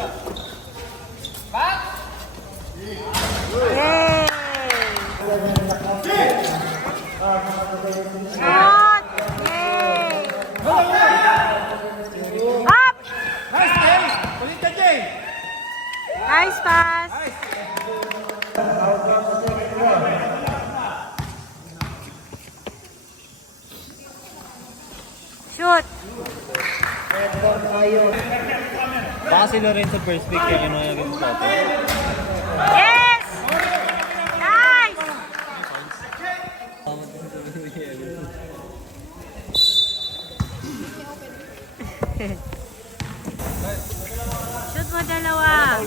Yay! Shot! Yay! Up! Nice, Jay! Ulit ka, Jay! Nice pass! Shoot! Baka si Lorenzo first pick kaya ano yung ganito sa atin. Yes! Nice! Shoot mo dalawa.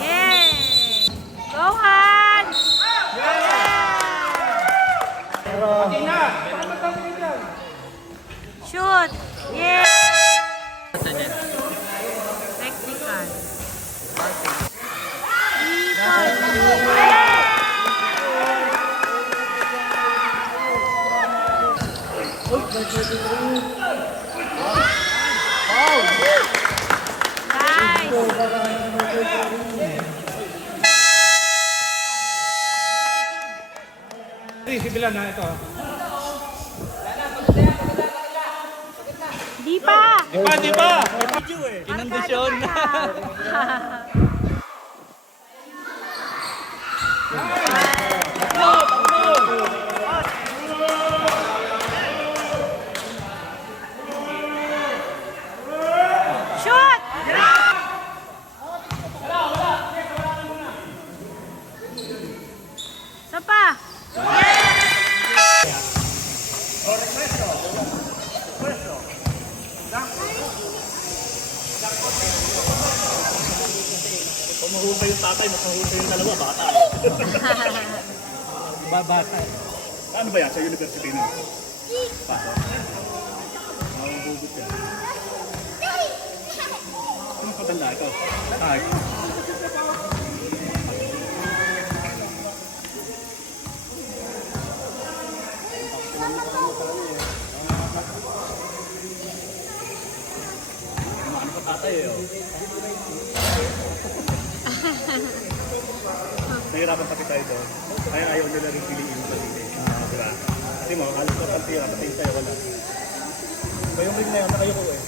Yay! Go Hans! Shoot! Yay! Technical. Hey, sibilan na ito. Di pa! Di ba? Inundasyon na. Shoot! Isa pa! Kung mahusay yung tatay, mas mahusay yung dalawa, bata. Bata. Ano ba yan? Sa university na? Paso. Mahuhugot yan. Ano patanda ito? Ay. Ano pa tatay eh? Nahirapan pati tayo doon. Kaya ayaw nila rin piliin yung sarili. Diba? Kasi mo, halos na pantira, pati sa'yo wala. So yung ring na yun, nakayuko eh.